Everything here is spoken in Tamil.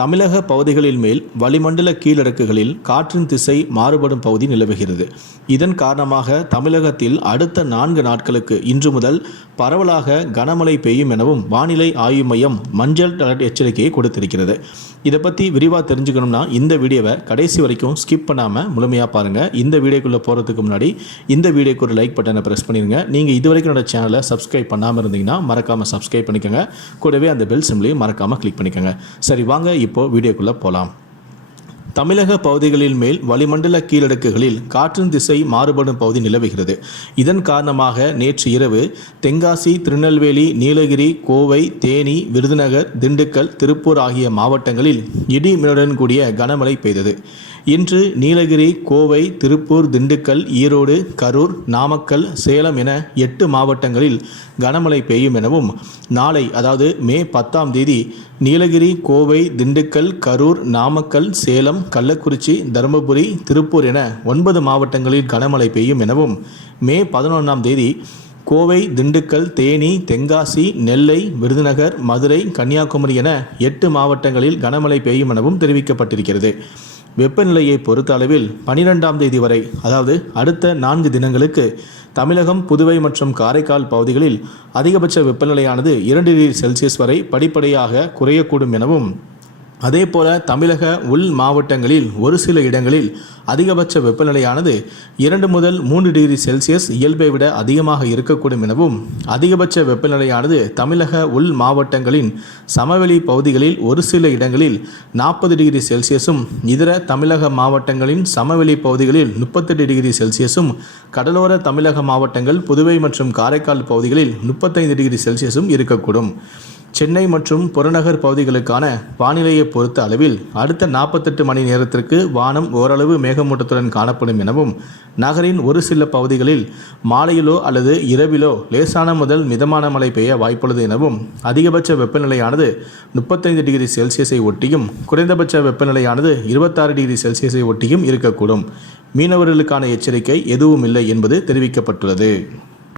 தமிழக பகுதிகளின் மேல் வளிமண்டல கீழடுக்குகளில் காற்றின் திசை மாறுபடும் பகுதி நிலவுகிறது. இதன் காரணமாக தமிழகத்தில் அடுத்த நான்கு நாட்களுக்கு இன்று முதல் பரவலாக கனமழை பெய்யும் எனவும் வானிலை ஆய்வு மையம் மஞ்சள் அலர்ட் எச்சரிக்கையை கொடுத்திருக்கிறது. இதை பற்றி விரிவாக தெரிஞ்சுக்கணும்னா இந்த வீடியோவை கடைசி வரைக்கும் ஸ்கிப் பண்ணாமல் முழுமையாக பாருங்கள் இந்த வீடியோக்குள்ளே போகிறதுக்கு முன்னாடி இந்த வீடியோக்கு ஒரு லைக் பட்டனை ப்ரெஸ் பண்ணிடுங்க நீங்கள் இது வரைக்கும் என்னோட சேனலை சப்ஸ்கிரைப் பண்ணாமல் இருந்தீங்கன்னா மறக்காமல் சப்ஸ்கிரைப் பண்ணிக்கோங்க. கூடவே அந்த பெல் சிம்லையும் மறக்காமல் கிளிக் பண்ணிக்கோங்க. சரி வாங்க இப்போது வீடியோக்குள்ளே போகலாம் தமிழக பகுதிகளின் மேல் வளிமண்டல கீழடுக்குகளில் காற்றின் திசை மாறுபடும் பகுதி நிலவுகிறது. இதன் காரணமாக நேற்று இரவு தென்காசி திருநெல்வேலி நீலகிரி கோவை தேனி விருதுநகர் திண்டுக்கல் திருப்பூர் ஆகிய மாவட்டங்களில் இடி மின்னுடன் கூடிய கனமழை பெய்தது. இன்று நீலகிரி கோவை திருப்பூர் திண்டுக்கல் ஈரோடு கரூர் நாமக்கல் சேலம் என எட்டு மாவட்டங்களில் கனமழை பெய்யும் எனவும் நாளை அதாவது மே பத்தாம் தேதி நீலகிரி கோவை திண்டுக்கல் கரூர் நாமக்கல் சேலம் கள்ளக்குறிச்சி தருமபுரி திருப்பூர் என ஒன்பது மாவட்டங்களில் கனமழை பெய்யும் எனவும் மே பதினொன்றாம் தேதி கோவை திண்டுக்கல் தேனி தென்காசி நெல்லை விருதுநகர் மதுரை கன்னியாகுமரி என எட்டு மாவட்டங்களில் கனமழை பெய்யும் எனவும் தெரிவிக்கப்பட்டிருக்கிறது. வெப்பநிலையை பொறுத்த அளவில் பனிரெண்டாம் தேதி வரை அதாவது அடுத்த நான்கு தினங்களுக்கு தமிழகம் புதுவை மற்றும் காரைக்கால் பகுதிகளில் அதிகபட்ச வெப்பநிலையானது இரண்டு டிகிரி செல்சியஸ் வரை படிப்படியாக குறையக்கூடும் எனவும் அதேபோல தமிழக உள் மாவட்டங்களில் ஒரு சில இடங்களில் அதிகபட்ச வெப்பநிலையானது இரண்டு முதல் மூன்று டிகிரி செல்சியஸ் இயல்பை விட அதிகமாக இருக்கக்கூடும் எனவும் அதிகபட்ச வெப்பநிலையானது தமிழக உள் மாவட்டங்களின் சமவெளி பகுதிகளில் ஒரு சில இடங்களில் நாற்பது டிகிரி செல்சியஸும் இதர தமிழக மாவட்டங்களின் சமவெளி பகுதிகளில் முப்பத்தெட்டு டிகிரி செல்சியஸும் கடலோர தமிழக மாவட்டங்கள் புதுவை மற்றும் காரைக்கால் பகுதிகளில் முப்பத்தைந்து டிகிரி செல்சியஸும் இருக்கக்கூடும். சென்னை மற்றும் புறநகர் பகுதிகளுக்கான வானிலையை பொறுத்த அளவில் அடுத்த நாற்பத்தெட்டு மணி நேரத்திற்கு வானம் ஓரளவு மேகமூட்டத்துடன் காணப்படும் எனவும் நகரின் ஒரு சில பகுதிகளில் மாலையிலோ அல்லது இரவிலோ லேசான முதல் மிதமான மழை பெய்ய வாய்ப்புள்ளது எனவும் அதிகபட்ச வெப்பநிலையானது முப்பத்தைந்து டிகிரி செல்சியஸை ஒட்டியும் குறைந்தபட்ச வெப்பநிலையானது இருபத்தாறு டிகிரி செல்சியஸை ஒட்டியும் இருக்கக்கூடும். மீனவர்களுக்கான எச்சரிக்கை எதுவும் இல்லை என்பது தெரிவிக்கப்பட்டுள்ளது.